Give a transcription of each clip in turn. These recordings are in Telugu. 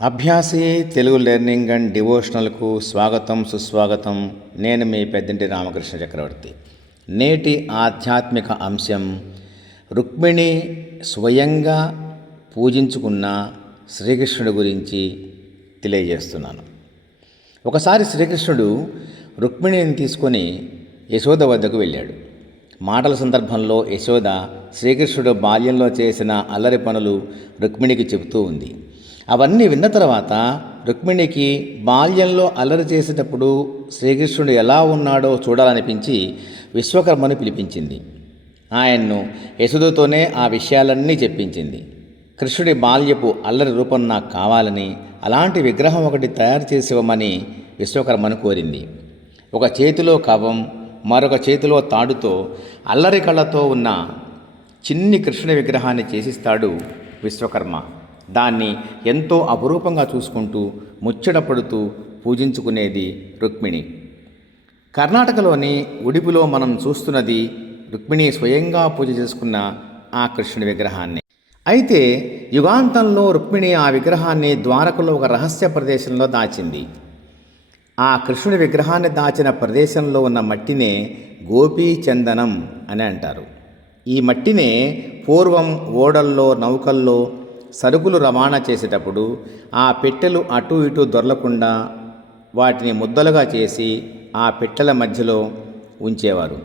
అభ్యాసి తెలుగు లెర్నింగ్ అండ్ డివోషనల్కు స్వాగతం సుస్వాగతం. నేను మీ పెద్దంటి రామకృష్ణ చక్రవర్తి. నేటి ఆధ్యాత్మిక అంశం రుక్మిణి స్వయంగా పూజించుకున్న శ్రీకృష్ణుడి గురించి తెలియజేస్తున్నాను. ఒకసారి శ్రీకృష్ణుడు రుక్మిణిని తీసుకొని యశోద వద్దకు వెళ్ళాడు. మాటల సందర్భంలో యశోద శ్రీకృష్ణుడు బాల్యంలో చేసిన అల్లరి పనులు రుక్మిణికి చెబుతూ ఉంది. అవన్నీ విన్న తర్వాత రుక్మిణికి బాల్యంలో అల్లరి చేసేటప్పుడు శ్రీకృష్ణుడు ఎలా ఉన్నాడో చూడాలనిపించి విశ్వకర్మను పిలిపించింది. ఆయన్ను యశోదతోనే ఆ విషయాలన్నీ చెప్పించింది. కృష్ణుడి బాల్యపు అల్లరి రూపం నాకు కావాలని, అలాంటి విగ్రహం ఒకటి తయారు చేసివ్వమని విశ్వకర్మను కోరింది. ఒక చేతిలో కవం, మరొక చేతిలో తాడుతో అల్లరి కళ్ళతో ఉన్న చిన్ని కృష్ణుడి విగ్రహాన్ని చేసిస్తాడు విశ్వకర్మ. దాన్ని ఎంతో అపురూపంగా చూసుకుంటూ ముచ్చటపడుతూ పూజించుకునేది రుక్మిణి. కర్ణాటకలోని ఉడిపిలో మనం చూస్తున్నది రుక్మిణి స్వయంగా పూజ చేసుకున్న ఆ కృష్ణుడి విగ్రహాన్ని. అయితే యుగాంతంలో రుక్మిణి ఆ విగ్రహాన్ని ద్వారకలో ఒక రహస్య ప్రదేశంలో దాచింది. ఆ కృష్ణుడి విగ్రహాన్ని దాచిన ప్రదేశంలో ఉన్న మట్టినే గోపీచందనం అని అంటారు. ఈ మట్టినే పూర్వం ఓడల్లో, నౌకల్లో సరుకులు రవాణా చేసేటప్పుడు ఆ పెట్టెలు అటు ఇటు దొరలకుండా వాటిని ముద్దలుగా చేసి ఆ పెట్టెల మధ్యలో ఉంచేవారు.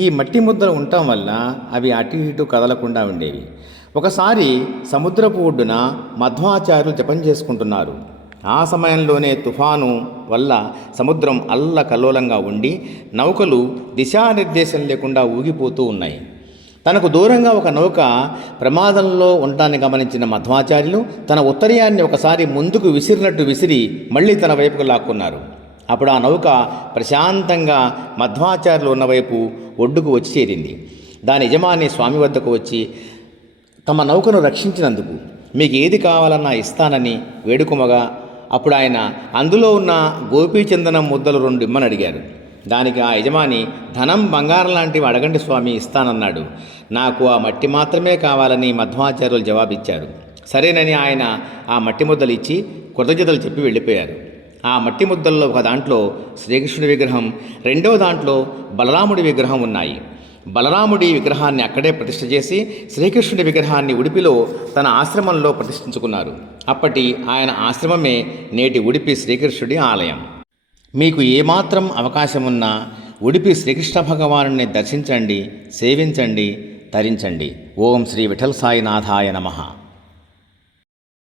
ఈ మట్టి ముద్దలు ఉండటం వల్ల అవి అటు ఇటు కదలకుండా ఉండేవి. ఒకసారి సముద్రపు ఒడ్డున మధ్వాచార్యులు జపం చేసుకుంటున్నారు. ఆ సమయంలోనే తుఫాను వల్ల సముద్రం అల్లకల్లోలంగా ఉండి నౌకలు దిశానిర్దేశం లేకుండా ఊగిపోతూ ఉన్నాయి. తనకు దూరంగా ఒక నౌక ప్రమాదంలో ఉండటాన్ని గమనించిన మధ్వాచార్యులు తన ఉత్తరీయాన్ని ఒకసారి ముందుకు విసిరి మళ్ళీ తన వైపుకు లాక్కున్నారు. అప్పుడు ఆ నౌక ప్రశాంతంగా మధ్వాచార్యులు ఉన్న వైపు ఒడ్డుకు వచ్చి చేరింది. దాని యజమాని స్వామి వద్దకు వచ్చి తమ నౌకను రక్షించినందుకు మీకు ఏది కావాలన్నా ఇస్తానని వేడుకొమగా, అప్పుడు ఆయన అందులో ఉన్న గోపీచందనం ముద్దలు 2 ఇమ్మని అడిగారు. దానికి ఆ యజమాని ధనం, బంగారం లాంటివి అడగండి స్వామి, ఇస్తానన్నాడు. నాకు ఆ మట్టి మాత్రమే కావాలని మధ్వాచార్యులు జవాబిచ్చారు. సరేనని ఆయన ఆ మట్టి ముద్దలు ఇచ్చి కృతజ్ఞతలు చెప్పి వెళ్ళిపోయారు. ఆ మట్టి ముద్దల్లో ఒక దాంట్లో శ్రీకృష్ణుడి విగ్రహం, రెండవ దాంట్లో బలరాముడి విగ్రహం ఉన్నాయి. బలరాముడి విగ్రహాన్ని అక్కడే ప్రతిష్ఠ చేసి శ్రీకృష్ణుడి విగ్రహాన్ని ఉడిపిలో తన ఆశ్రమంలో ప్రతిష్ఠించుకున్నారు. అప్పటి ఆయన ఆశ్రమమే నేటి ఉడిపి శ్రీకృష్ణుడి ఆలయం. మీకు ఏమాత్రం అవకాశమున్నా ఉడిపి శ్రీకృష్ణ భగవానుని దర్శించండి, సేవించండి, తరించండి. ఓం శ్రీ విఠల్ సాయినాథాయ నమః.